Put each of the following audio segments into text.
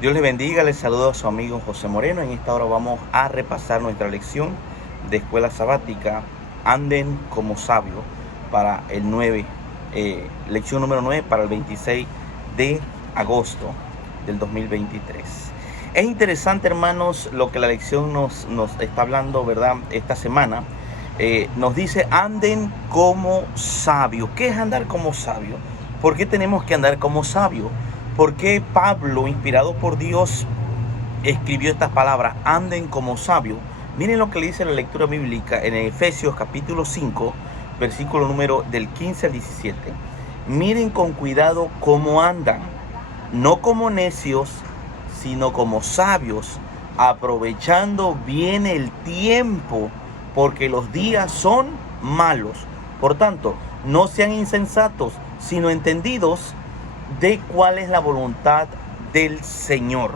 Dios les bendiga, les saludo a su amigo José Moreno. En esta hora vamos a repasar nuestra lección de escuela sabática, Anden como sabio, para el 9, lección número 9 para el 26 de agosto del 2023. Es interesante, hermanos, lo que la lección nos está hablando, ¿verdad? Esta semana nos dice, anden como sabio. ¿Qué es andar como sabio? ¿Por qué tenemos que andar como sabio? ¿Por qué Pablo, inspirado por Dios, escribió estas palabras, anden como sabios? Miren lo que le dice la lectura bíblica en Efesios capítulo 5, versículo número del 15 al 17. Miren con cuidado cómo andan, no como necios, sino como sabios, aprovechando bien el tiempo, porque los días son malos. Por tanto, no sean insensatos, sino entendidos de cuál es la voluntad del Señor.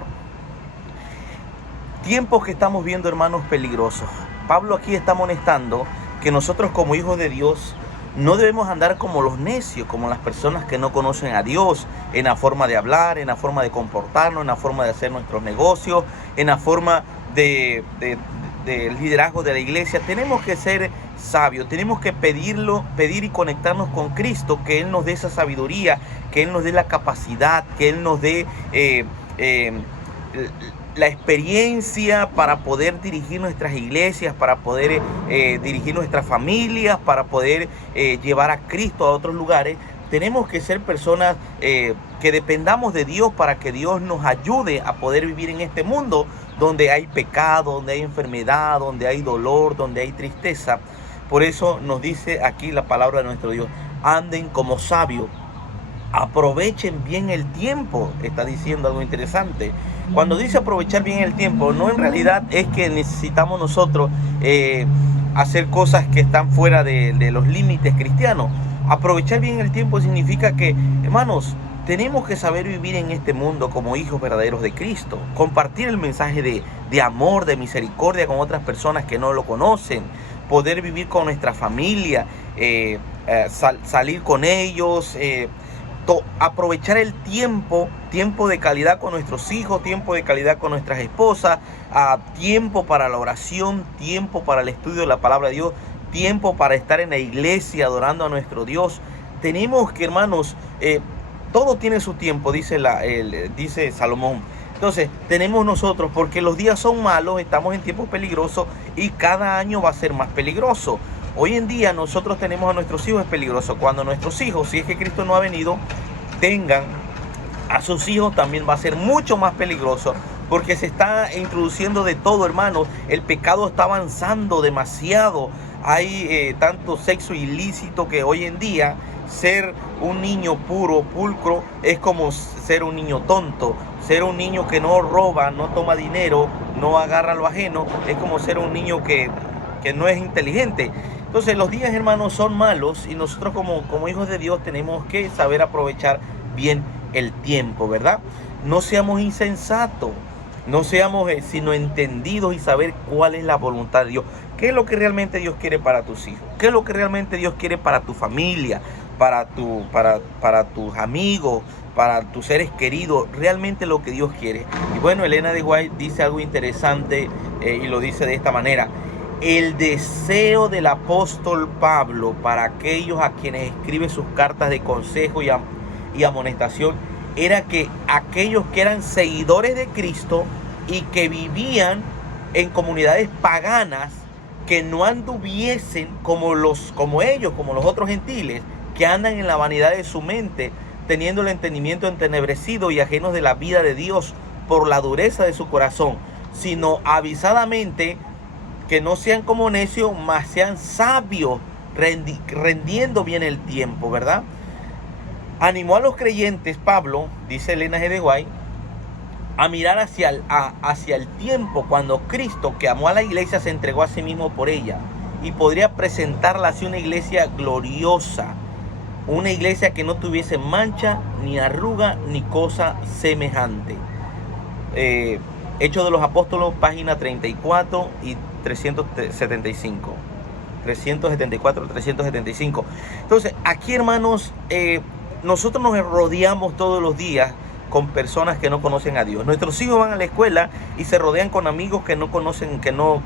Tiempos que estamos viendo, hermanos, peligrosos. Pablo aquí está amonestando que nosotros como hijos de Dios no debemos andar como los necios, como las personas que no conocen a Dios, en la forma de hablar, en la forma de comportarnos, en la forma de hacer nuestros negocios, en la forma de liderazgo de la iglesia. Tenemos que ser sabios, tenemos que pedir y conectarnos con Cristo, que Él nos dé esa sabiduría, que Él nos dé la capacidad, que Él nos dé la experiencia para poder dirigir nuestras iglesias, para poder dirigir nuestras familias, para poder llevar a Cristo a otros lugares. Tenemos que ser personas que dependamos de Dios para que Dios nos ayude a poder vivir en este mundo donde hay pecado, donde hay enfermedad, donde hay dolor, donde hay tristeza. Por eso nos dice aquí la palabra de nuestro Dios, anden como sabios. Aprovechen bien el tiempo, está diciendo algo interesante. Cuando dice aprovechar bien el tiempo, no en realidad es que necesitamos nosotros hacer cosas que están fuera de los límites cristianos. Aprovechar bien el tiempo significa que, hermanos, tenemos que saber vivir en este mundo como hijos verdaderos de Cristo. Compartir el mensaje de amor, de misericordia con otras personas que no lo conocen. Poder vivir con nuestra familia, salir con ellos, aprovechar el tiempo de calidad con nuestros hijos, tiempo de calidad con nuestras esposas, tiempo para la oración, tiempo para el estudio de la palabra de Dios, tiempo para estar en la iglesia adorando a nuestro Dios. Tenemos que, hermanos, todo tiene su tiempo, dice Salomón. Entonces, tenemos nosotros, porque los días son malos, estamos en tiempos peligrosos y cada año va a ser más peligroso. Hoy en día nosotros tenemos a nuestros hijos, es peligroso. Cuando nuestros hijos, si es que Cristo no ha venido, tengan a sus hijos, también va a ser mucho más peligroso, porque se está introduciendo de todo, hermanos. El pecado está avanzando demasiado. Hay tanto sexo ilícito que hoy en día ser un niño puro, pulcro, es como ser un niño tonto. Ser un niño que no roba, no toma dinero, no agarra lo ajeno, es como ser un niño que no es inteligente. Entonces los días, hermanos, son malos y nosotros como hijos de Dios tenemos que saber aprovechar bien el tiempo, ¿verdad? No seamos insensatos, no seamos sino entendidos y saber cuál es la voluntad de Dios. ¿Qué es lo que realmente Dios quiere para tus hijos? ¿Qué es lo que realmente Dios quiere para tu familia, para tus amigos, para tus seres queridos? Realmente lo que Dios quiere. Y bueno, Elena de White dice algo interesante y lo dice de esta manera. El deseo del apóstol Pablo para aquellos a quienes escribe sus cartas de consejo y amonestación era que aquellos que eran seguidores de Cristo y que vivían en comunidades paganas, que no anduviesen como ellos, como los otros gentiles, que andan en la vanidad de su mente, teniendo el entendimiento entenebrecido y ajenos de la vida de Dios por la dureza de su corazón, sino avisadamente que no sean como necios, mas sean sabios, rendiendo bien el tiempo, ¿verdad? Animó a los creyentes, Pablo, dice Elena G. de White, a mirar hacia el tiempo cuando Cristo, que amó a la iglesia, se entregó a sí mismo por ella y podría presentarla así una iglesia gloriosa, una iglesia que no tuviese mancha, ni arruga, ni cosa semejante. Hechos de los Apóstoles, página 34 y 375. 374, 375. Entonces, aquí, hermanos, nosotros nos rodeamos todos los días con personas que no conocen a Dios. Nuestros hijos van a la escuela y se rodean con amigos que no conocen, no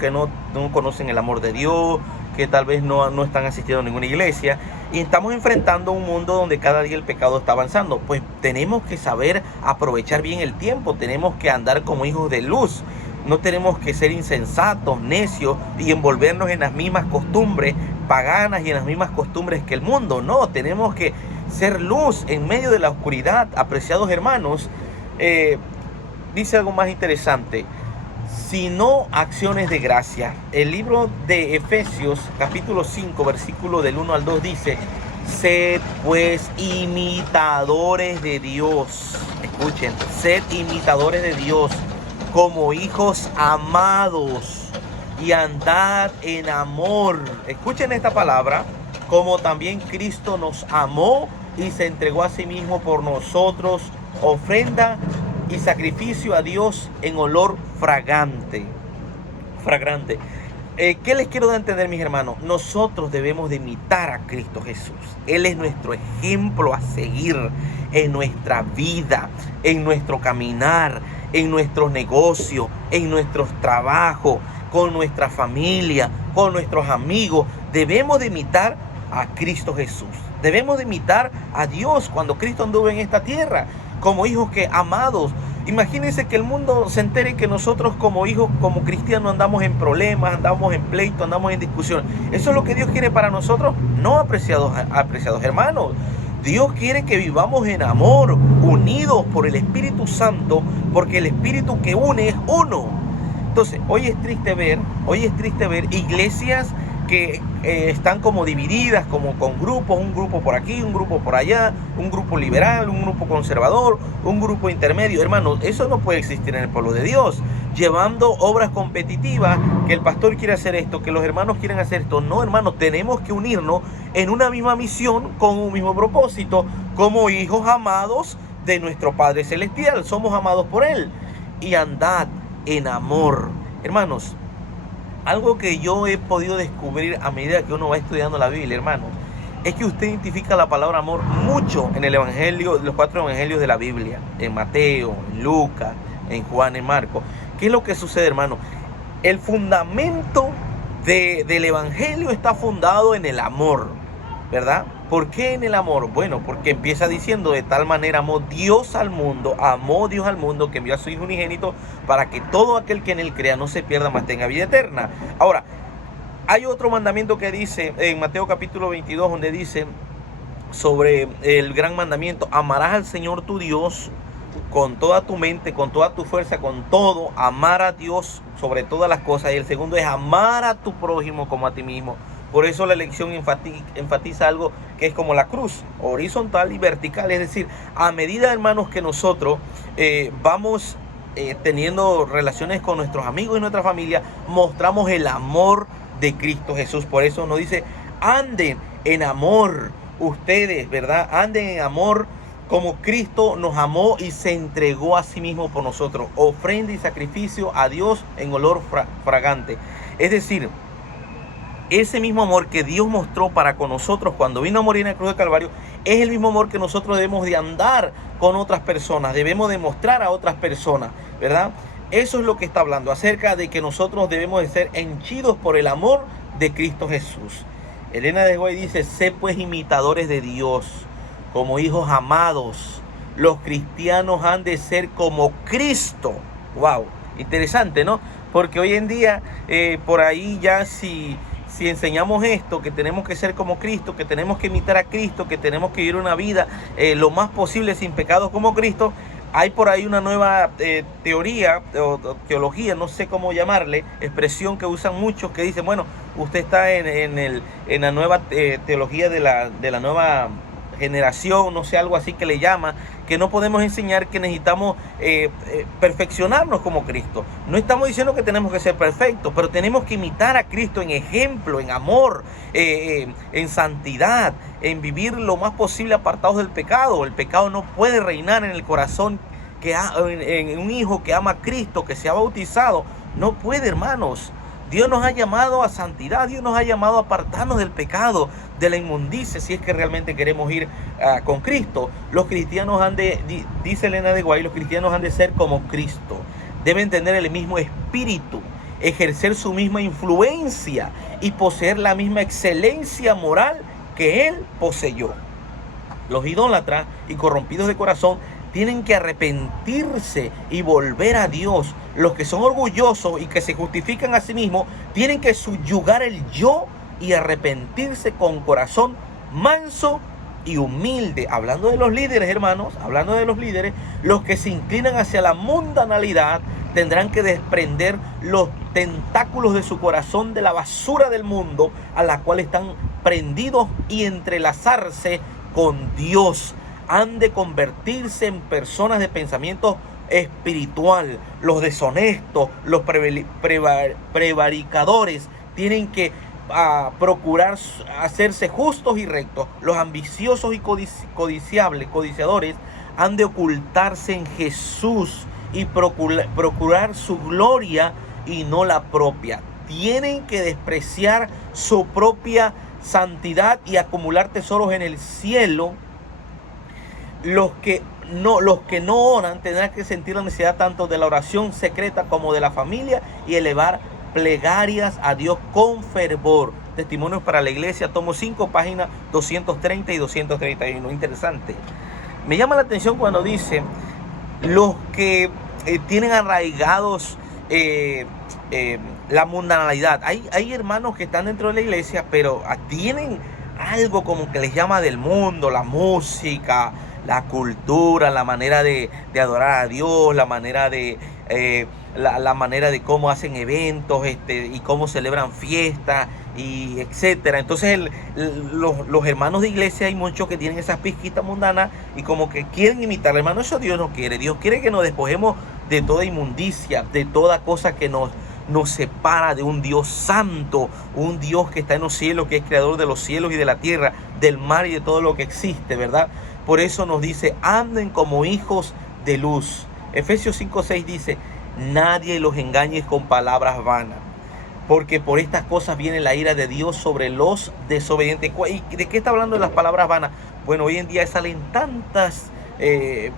conocen el amor de Dios, que tal vez no están asistiendo a ninguna iglesia, y estamos enfrentando un mundo donde cada día el pecado está avanzando. Pues tenemos que saber aprovechar bien el tiempo, tenemos que andar como hijos de luz. No tenemos que ser insensatos, necios y envolvernos en las mismas costumbres paganas y en las mismas costumbres que el mundo. No, tenemos que ser luz en medio de la oscuridad. Apreciados hermanos, dice algo más interesante: sino acciones de gracia. El libro de Efesios, capítulo 5, versículo del 1 al 2 dice: sed pues imitadores de Dios. Escuchen, sed imitadores de Dios como hijos amados y andad en amor. Escuchen esta palabra: como también Cristo nos amó y se entregó a sí mismo por nosotros, ofrenda y sacrificio a Dios en olor fragante. ¿Qué les quiero dar a entender, mis hermanos? Nosotros debemos de imitar a Cristo Jesús. Él es nuestro ejemplo a seguir en nuestra vida, en nuestro caminar, en nuestros negocios, en nuestros trabajos, con nuestra familia, con nuestros amigos. Debemos de imitar a Cristo Jesús. Debemos de imitar a Dios cuando Cristo anduvo en esta tierra, como hijos que amados. Imagínense que el mundo se entere que nosotros como hijos, como cristianos, andamos en problemas, andamos en pleito, andamos en discusión. ¿Eso es lo que Dios quiere para nosotros? No, apreciados hermanos. Dios quiere que vivamos en amor, unidos por el Espíritu Santo, porque el Espíritu que une es uno. Entonces, hoy es triste ver iglesias que están como divididas, como con grupos, un grupo por aquí, un grupo por allá, un grupo liberal, un grupo conservador, un grupo intermedio. Hermanos, eso no puede existir en el pueblo de Dios, llevando obras competitivas, que el pastor quiere hacer esto, que los hermanos quieren hacer esto. No, hermanos, tenemos que unirnos en una misma misión, con un mismo propósito, como hijos amados de nuestro Padre Celestial. Somos amados por Él. Y andad en amor. Hermanos, algo que yo he podido descubrir a medida que uno va estudiando la Biblia, hermanos, es que usted identifica la palabra amor mucho en el evangelio, los 4 evangelios de la Biblia, en Mateo, en Lucas, en Juan, en Marcos. ¿Qué es lo que sucede, hermano? El fundamento del evangelio está fundado en el amor, ¿verdad? ¿Por qué en el amor? Bueno, porque empieza diciendo: de tal manera amó Dios al mundo, que envió a su Hijo unigénito, para que todo aquel que en él crea no se pierda, mas tenga vida eterna. Ahora, hay otro mandamiento que dice en Mateo capítulo 22, donde dice sobre el gran mandamiento: amarás al Señor tu Dios con toda tu mente, con toda tu fuerza, con todo. Amar a Dios sobre todas las cosas. Y el segundo es amar a tu prójimo como a ti mismo. Por eso la lección enfatiza algo que es como la cruz, horizontal y vertical. Es decir, a medida, hermanos, que nosotros vamos teniendo relaciones con nuestros amigos y nuestra familia, mostramos el amor de Cristo Jesús. Por eso nos dice: anden en amor ustedes, ¿verdad? Anden en amor como Cristo nos amó y se entregó a sí mismo por nosotros. Ofrenda y sacrificio a Dios en olor fragante. Es decir, ese mismo amor que Dios mostró para con nosotros cuando vino a morir en la cruz de Calvario, es el mismo amor que nosotros debemos de andar con otras personas, debemos de mostrar a otras personas, ¿verdad? Eso es lo que está hablando, acerca de que nosotros debemos de ser henchidos por el amor de Cristo Jesús. Elena de White dice: sé pues imitadores de Dios, como hijos amados. Los cristianos han de ser como Cristo. Wow, interesante, ¿no? Porque hoy en día, por ahí ya si enseñamos esto, que tenemos que ser como Cristo, que tenemos que imitar a Cristo, que tenemos que vivir una vida lo más posible sin pecados como Cristo, hay por ahí una nueva teoría o teología, no sé cómo llamarle, expresión que usan muchos, que dicen: bueno, usted está en la nueva teología de la nueva generación, no sé, algo así que le llama, que no podemos enseñar que necesitamos perfeccionarnos como Cristo. No estamos diciendo que tenemos que ser perfectos, pero tenemos que imitar a Cristo en ejemplo, en amor, en santidad, en vivir lo más posible apartados del pecado. El pecado no puede reinar en el corazón, en un hijo que ama a Cristo, que se ha bautizado. No puede, hermanos. Dios nos ha llamado a santidad, Dios nos ha llamado a apartarnos del pecado, de la inmundicia, si es que realmente queremos ir con Cristo. Los cristianos dice Elena de White, los cristianos han de ser como Cristo. Deben tener el mismo espíritu, ejercer su misma influencia y poseer la misma excelencia moral que Él poseyó. Los idólatras y corrompidos de corazón tienen que arrepentirse y volver a Dios. Los que son orgullosos y que se justifican a sí mismos tienen que subyugar el yo y arrepentirse con corazón manso y humilde. Hablando de los líderes, hermanos, hablando de los líderes, los que se inclinan hacia la mundanalidad tendrán que desprender los tentáculos de su corazón de la basura del mundo a la cual están prendidos y entrelazarse con Dios. Han de convertirse en personas de pensamiento espiritual. Los deshonestos, los prevaricadores tienen que procurar hacerse justos y rectos. Los ambiciosos y codiciadores han de ocultarse en Jesús y procurar su gloria y no la propia. Tienen que despreciar su propia santidad y acumular tesoros en el cielo. Los que no oran tendrán que sentir la necesidad tanto de la oración secreta como de la familia y elevar plegarias a Dios con fervor. Testimonios para la Iglesia, tomo 5, páginas 230 y 231. Interesante. Me llama la atención cuando dice los que tienen arraigados la mundanalidad. Hay hermanos que están dentro de la iglesia, pero tienen algo como que les llama del mundo, la música, la cultura, la manera de adorar a Dios, la manera de la manera de cómo hacen eventos y cómo celebran fiestas y etcétera. Entonces los hermanos de iglesia, hay muchos que tienen esas pizquitas mundanas y como que quieren imitar. Hermano, eso Dios no quiere. Dios quiere que nos despojemos de toda inmundicia, de toda cosa que nos separa de un Dios santo, un Dios que está en los cielos, que es creador de los cielos y de la tierra, del mar y de todo lo que existe, ¿verdad? Por eso nos dice, anden como hijos de luz. Efesios 5:6 dice, nadie los engañes con palabras vanas, porque por estas cosas viene la ira de Dios sobre los desobedientes. ¿Y de qué está hablando de las palabras vanas? Bueno, hoy en día salen tantas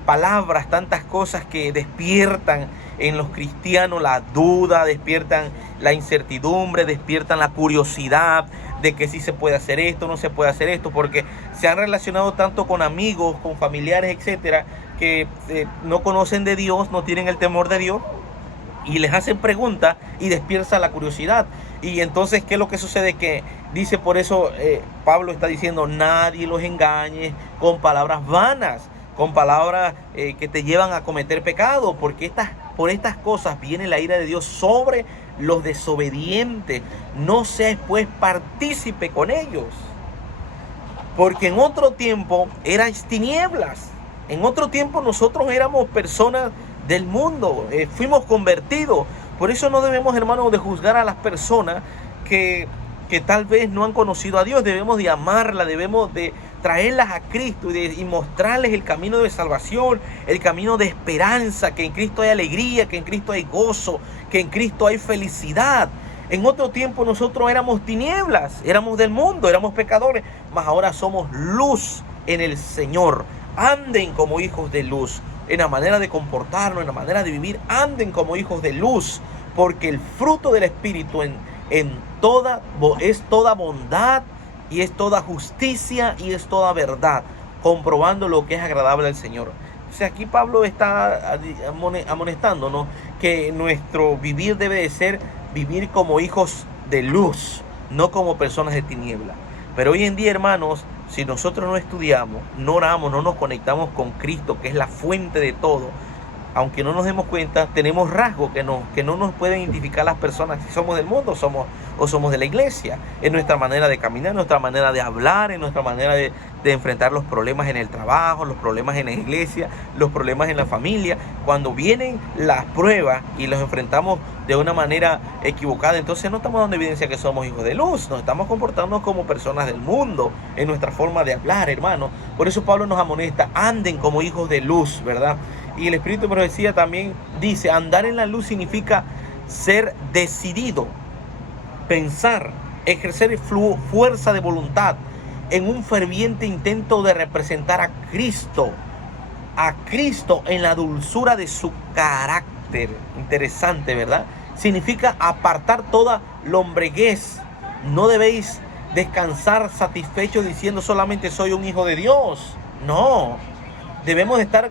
palabras, tantas cosas que despiertan en los cristianos la duda, despiertan la incertidumbre, despiertan la curiosidad de que sí se puede hacer esto, no se puede hacer esto, porque se han relacionado tanto con amigos, con familiares, etcétera, que no conocen de Dios, no tienen el temor de Dios y les hacen preguntas y despierta la curiosidad. Y entonces, ¿qué es lo que sucede? Que dice, por eso Pablo está diciendo, nadie los engañe con palabras vanas, con palabras que te llevan a cometer pecado, porque por estas cosas viene la ira de Dios sobre los desobedientes. No seas pues partícipe con ellos, porque en otro tiempo erais tinieblas. En otro tiempo nosotros éramos personas del mundo, fuimos convertidos. Por eso no debemos, hermanos, de juzgar a las personas que tal vez no han conocido a Dios. Debemos de amarlas, debemos de traerlas a Cristo y mostrarles el camino de salvación, el camino de esperanza, que en Cristo hay alegría, que en Cristo hay gozo, que en Cristo hay felicidad. En otro tiempo nosotros éramos tinieblas, éramos del mundo, éramos pecadores, mas ahora somos luz en el Señor. Anden como hijos de luz, en la manera de comportarnos, en la manera de vivir, anden como hijos de luz, porque el fruto del Espíritu es toda bondad, y es toda justicia y es toda verdad, comprobando lo que es agradable al Señor. O sea, aquí Pablo está amonestándonos que nuestro vivir debe de ser vivir como hijos de luz, no como personas de tiniebla. Pero hoy en día, hermanos, si nosotros no estudiamos, no oramos, no nos conectamos con Cristo, que es la fuente de todo, aunque no nos demos cuenta, tenemos rasgos que no nos pueden identificar las personas si somos del mundo o somos de la iglesia. En nuestra manera de caminar, en nuestra manera de hablar, en nuestra manera de enfrentar los problemas en el trabajo, los problemas en la iglesia, los problemas en la familia. Cuando vienen las pruebas y los enfrentamos de una manera equivocada, entonces no estamos dando evidencia que somos hijos de luz, nos estamos comportando como personas del mundo en nuestra forma de hablar, hermano. Por eso Pablo nos amonesta, anden como hijos de luz, ¿verdad? Y el Espíritu de Profecía también dice, andar en la luz significa ser decidido, pensar, ejercer fuerza de voluntad en un ferviente intento de representar a Cristo en la dulzura de su carácter. Interesante, ¿verdad? Significa apartar toda lombreguez. No debéis descansar satisfechos diciendo solamente soy un hijo de Dios. No, debemos estar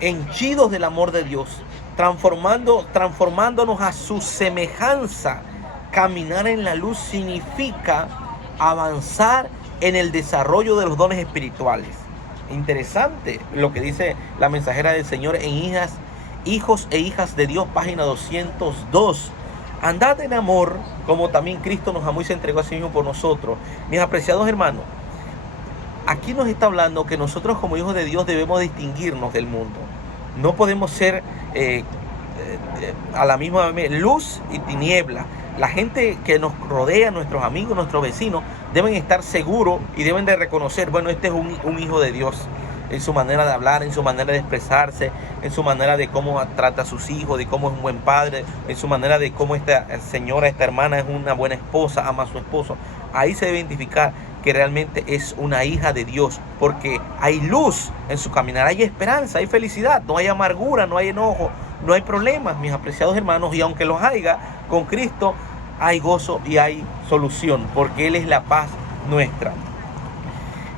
henchidos del amor de Dios, transformándonos a su semejanza. Caminar en la luz significa avanzar en el desarrollo de los dones espirituales. Interesante lo que dice la mensajera del Señor en Hijos e Hijas de Dios, página 202. Andad en amor, como también Cristo nos amó y se entregó a sí mismo por nosotros. Mis apreciados hermanos, aquí nos está hablando que nosotros como hijos de Dios debemos distinguirnos del mundo. No podemos ser a la misma vez luz y tiniebla. La gente que nos rodea, nuestros amigos, nuestros vecinos, deben estar seguros y deben de reconocer, bueno, este es un hijo de Dios, en su manera de hablar, en su manera de expresarse, en su manera de cómo trata a sus hijos, de cómo es un buen padre, en su manera de cómo esta señora, esta hermana es una buena esposa, ama a su esposo. Ahí se debe identificar que realmente es una hija de Dios, porque hay luz en su caminar, hay esperanza, hay felicidad, no hay amargura, no hay enojo, no hay problemas, mis apreciados hermanos, y aunque los haya, con Cristo hay gozo y hay solución, porque Él es la paz nuestra.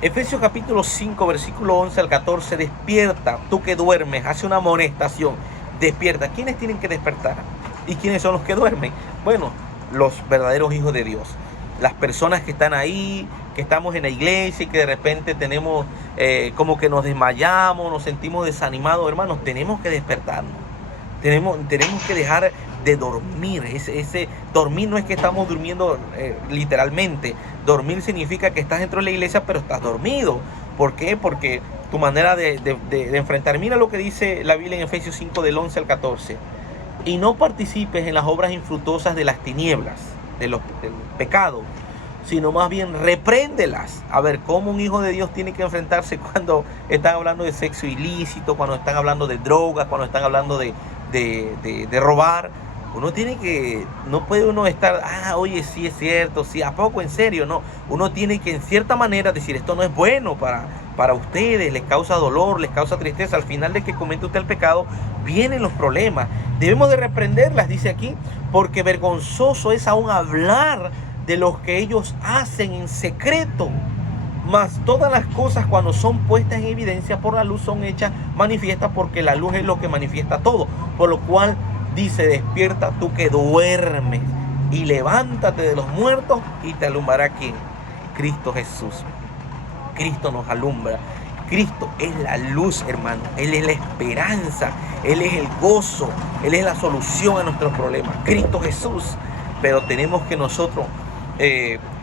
Efesios capítulo 5, versículo 11 al 14, despierta, tú que duermes, hace una amonestación, despierta. ¿Quiénes tienen que despertar? ¿Y quiénes son los que duermen? Bueno, los verdaderos hijos de Dios. Las personas que están ahí, que estamos en la iglesia y que de repente tenemos como que nos desmayamos, nos sentimos desanimados, hermanos, tenemos que despertarnos. Tenemos que dejar de dormir. Ese dormir no es que estamos durmiendo literalmente. Dormir significa que estás dentro de la iglesia pero estás dormido. ¿Por qué? Porque tu manera de enfrentar. Mira lo que dice la Biblia en Efesios 5 del 11 al 14. Y no participes en las obras infructuosas de las tinieblas, del pecado, sino más bien repréndelas. A ver, ¿cómo un hijo de Dios tiene que enfrentarse cuando están hablando de sexo ilícito, cuando están hablando de drogas, cuando están hablando de robar? Uno tiene que, no puede uno estar, oye, sí es cierto, sí, ¿a poco? ¿En serio? No, uno tiene que en cierta manera decir, esto no es bueno para ustedes, les causa dolor, les causa tristeza. Al final de que comete usted el pecado, vienen los problemas. Debemos de reprenderlas, dice aquí, porque vergonzoso es aún hablar de los que ellos hacen en secreto. Mas todas las cosas, cuando son puestas en evidencia por la luz, son hechas manifiestas, porque la luz es lo que manifiesta todo. Por lo cual dice, despierta tú que duermes y levántate de los muertos y te alumbrará ¿quién? Cristo Jesús. Cristo nos alumbra. Cristo es la luz, hermano. Él es la esperanza. Él es el gozo. Él es la solución a nuestros problemas. Cristo Jesús. Pero tenemos que nosotros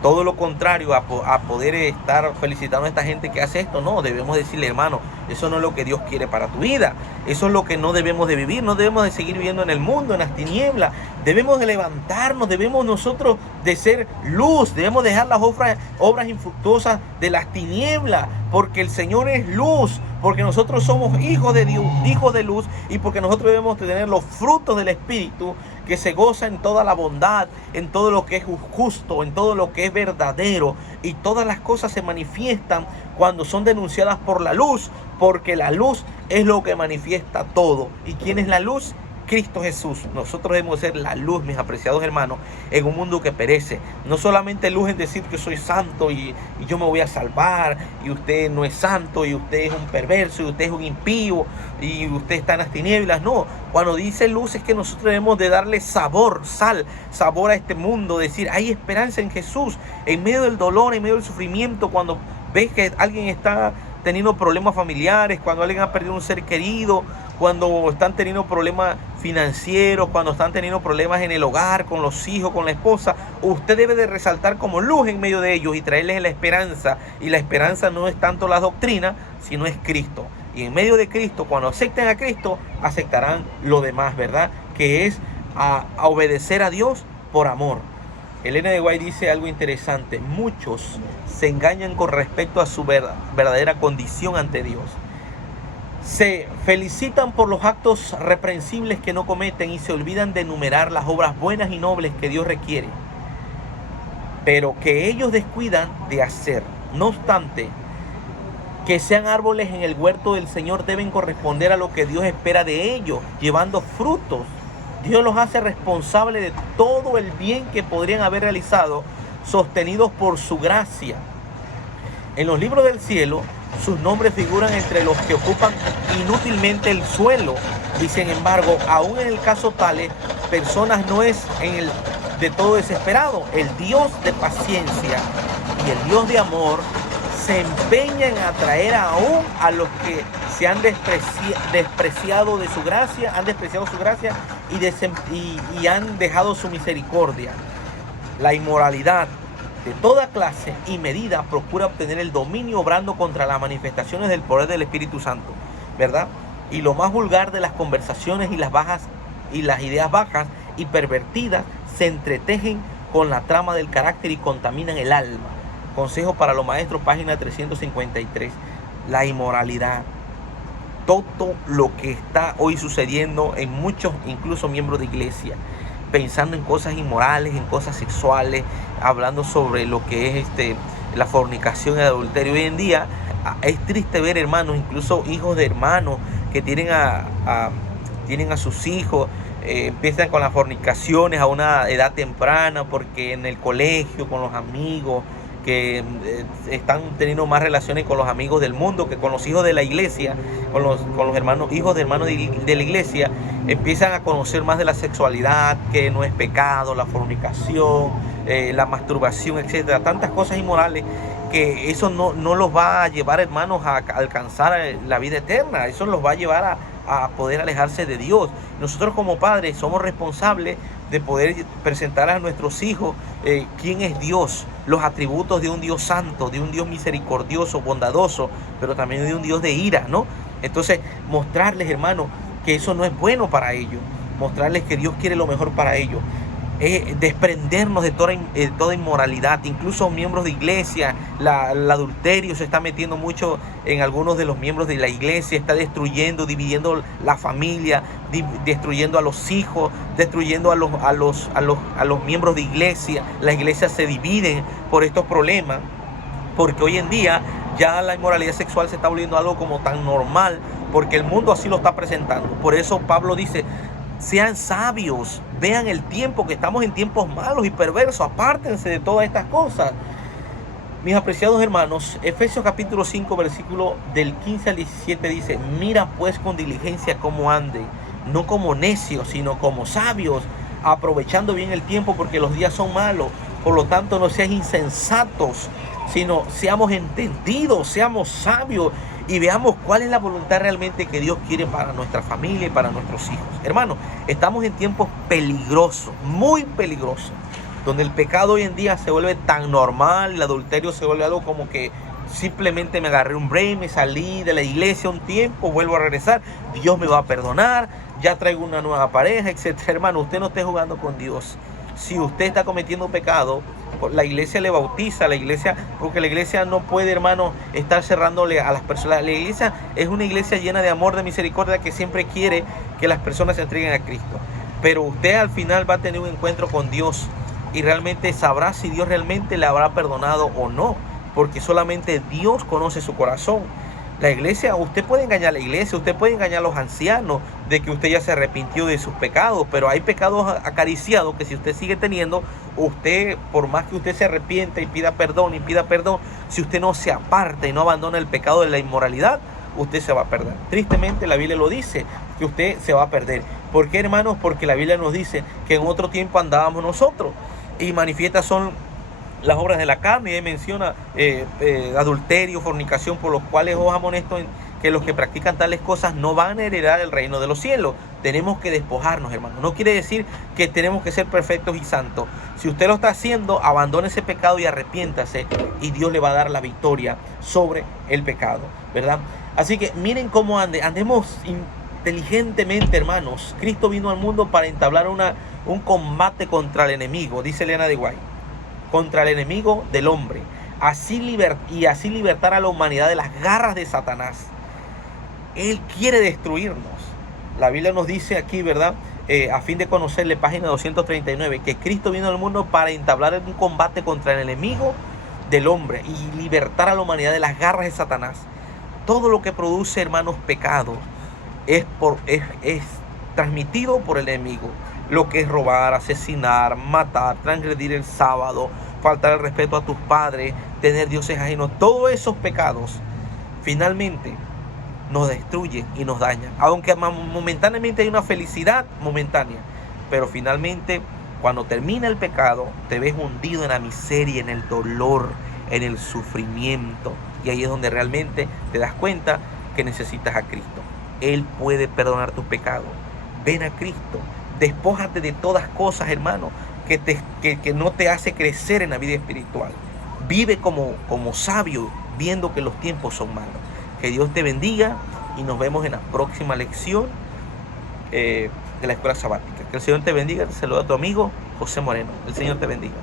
todo lo contrario a poder estar felicitando a esta gente que hace esto. No, debemos decirle, hermano, eso no es lo que Dios quiere para tu vida. Eso es lo que no debemos de vivir. No debemos de seguir viviendo en el mundo, en las tinieblas. Debemos de levantarnos, debemos nosotros de ser luz. Debemos dejar las obras infructuosas de las tinieblas, porque el Señor es luz, porque nosotros somos hijos de Dios, hijos de luz, y porque nosotros debemos tener los frutos del Espíritu, que se goza en toda la bondad, en todo lo que es justo, en todo lo que es verdadero. Y todas las cosas se manifiestan cuando son denunciadas por la luz, porque la luz es lo que manifiesta todo. ¿Y quién es la luz? Cristo Jesús. Nosotros debemos ser la luz, mis apreciados hermanos, en un mundo que perece. No solamente luz en decir que soy santo y yo me voy a salvar, y usted no es santo, y usted es un perverso, y usted es un impío, y usted está en las tinieblas. No, cuando dice luz es que nosotros debemos de darle sabor, sabor a este mundo, decir, hay esperanza en Jesús, en medio del dolor, en medio del sufrimiento, cuando ves que alguien está teniendo problemas familiares, cuando alguien ha perdido un ser querido, cuando están teniendo problemas financieros, cuando están teniendo problemas en el hogar, con los hijos, con la esposa, usted debe de resaltar como luz en medio de ellos y traerles la esperanza. Y la esperanza no es tanto la doctrina, sino es Cristo. Y en medio de Cristo, cuando acepten a Cristo, aceptarán lo demás, ¿verdad? Que es a obedecer a Dios por amor. Elena de White dice algo interesante. Muchos se engañan con respecto a su verdadera condición ante Dios. Se felicitan por los actos reprensibles que no cometen y se olvidan de enumerar las obras buenas y nobles que Dios requiere. pero que ellos descuidan de hacer. No obstante, que sean árboles en el huerto del Señor deben corresponder a lo que Dios espera de ellos, llevando frutos. Dios los hace responsables de todo el bien que podrían haber realizado, sostenidos por su gracia. En los libros del cielo, sus nombres figuran entre los que ocupan inútilmente el suelo. Y sin embargo, aún en el caso tales, personas no es de todo desesperado. El Dios de paciencia y el Dios de amor se empeña en atraer aún a los que se han despreciado de su gracia, han despreciado su gracia y han dejado su misericordia. La inmoralidad de toda clase y medida procura obtener el dominio obrando contra las manifestaciones del poder del Espíritu Santo, ¿verdad? Y lo más vulgar de las conversaciones y las ideas bajas y pervertidas se entretejen con la trama del carácter y contaminan el alma. Consejo para los maestros, página 353. La inmoralidad. Todo lo que está hoy sucediendo en muchos, incluso miembros de iglesia, pensando en cosas inmorales, en cosas sexuales, hablando sobre lo que es la fornicación y el adulterio. Hoy en día es triste ver hermanos, incluso hijos de hermanos que tienen a sus hijos, empiezan con las fornicaciones a una edad temprana, porque en el colegio, con los amigos, que están teniendo más relaciones con los amigos del mundo que con los hijos de la iglesia, con los hermanos, hijos de hermanos de la iglesia, empiezan a conocer más de la sexualidad, que no es pecado, la fornicación, la masturbación, etcétera, tantas cosas inmorales, que eso no los va a llevar, hermanos, a alcanzar la vida eterna. Eso los va a llevar a poder alejarse de Dios. Nosotros como padres somos responsables de poder presentar a nuestros hijos quién es Dios, los atributos de un Dios santo, de un Dios misericordioso, bondadoso, pero también de un Dios de ira, ¿no? Entonces, mostrarles, hermanos, que eso no es bueno para ellos, mostrarles que Dios quiere lo mejor para ellos. Desprendernos de toda inmoralidad, incluso miembros de iglesia. El adulterio se está metiendo mucho en algunos de los miembros de la iglesia, está destruyendo, dividiendo la familia, destruyendo a los hijos, destruyendo a los miembros de iglesia. Las iglesias se dividen por estos problemas, porque hoy en día ya la inmoralidad sexual se está volviendo algo como tan normal, porque el mundo así lo está presentando. Por eso Pablo dice: sean sabios, vean el tiempo, que estamos en tiempos malos y perversos, apártense de todas estas cosas. Mis apreciados hermanos, Efesios capítulo 5, versículo del 15 al 17 dice: mira pues con diligencia cómo anden, no como necios, sino como sabios, aprovechando bien el tiempo, porque los días son malos. Por lo tanto, no seáis insensatos, sino seamos entendidos, seamos sabios, y veamos cuál es la voluntad realmente que Dios quiere para nuestra familia y para nuestros hijos. Hermanos, estamos en tiempos peligrosos, muy peligrosos, donde el pecado hoy en día se vuelve tan normal, el adulterio se vuelve algo como que simplemente me agarré un break, me salí de la iglesia un tiempo, vuelvo a regresar, Dios me va a perdonar, ya traigo una nueva pareja, etcétera. Hermano, usted no esté jugando con Dios. Si usted está cometiendo pecado, la iglesia le bautiza, porque la iglesia no puede, hermano, estar cerrándole a las personas. La iglesia es una iglesia llena de amor, de misericordia, que siempre quiere que las personas se entreguen a Cristo. Pero usted al final va a tener un encuentro con Dios y realmente sabrá si Dios realmente le habrá perdonado o no, porque solamente Dios conoce su corazón. La iglesia, usted puede engañar a la iglesia, usted puede engañar a los ancianos de que usted ya se arrepintió de sus pecados, pero hay pecados acariciados que si usted sigue teniendo, usted, por más que usted se arrepienta y pida perdón, si usted no se aparta y no abandona el pecado de la inmoralidad, usted se va a perder. Tristemente la Biblia lo dice, que usted se va a perder. ¿Por qué, hermanos? Porque la Biblia nos dice que en otro tiempo andábamos nosotros, y manifiestas son las obras de la carne, y ahí menciona adulterio, fornicación, por los cuales os amonesto que los que practican tales cosas no van a heredar el reino de los cielos. Tenemos que despojarnos, hermanos. No quiere decir que tenemos que ser perfectos y santos. Si usted lo está haciendo, abandone ese pecado y arrepiéntase, y Dios le va a dar la victoria sobre el pecado, ¿verdad? Así que miren cómo andemos inteligentemente, hermanos. Cristo vino al mundo para entablar un combate contra el enemigo, dice Elena de White, contra el enemigo del hombre, así libertar a la humanidad de las garras de Satanás. Él quiere destruirnos. La Biblia nos dice aquí, ¿verdad?, a fin de conocerle, página 239, que Cristo vino al mundo para entablar un combate contra el enemigo del hombre y libertar a la humanidad de las garras de Satanás. Todo lo que produce, hermanos, pecados es transmitido por el enemigo. Lo que es robar, asesinar, matar, transgredir el sábado, faltar el respeto a tus padres, tener dioses ajenos, todos esos pecados finalmente nos destruyen y nos dañan. Aunque momentáneamente hay una felicidad momentánea, pero finalmente cuando termina el pecado te ves hundido en la miseria, en el dolor, en el sufrimiento. Y ahí es donde realmente te das cuenta que necesitas a Cristo. Él puede perdonar tus pecados. Ven a Cristo. Despójate de todas cosas, hermano, que no te hace crecer en la vida espiritual. Vive como sabio, viendo que los tiempos son malos. Que Dios te bendiga y nos vemos en la próxima lección de la escuela sabática. Que el Señor te bendiga. Te saluda a tu amigo José Moreno. El Señor te bendiga.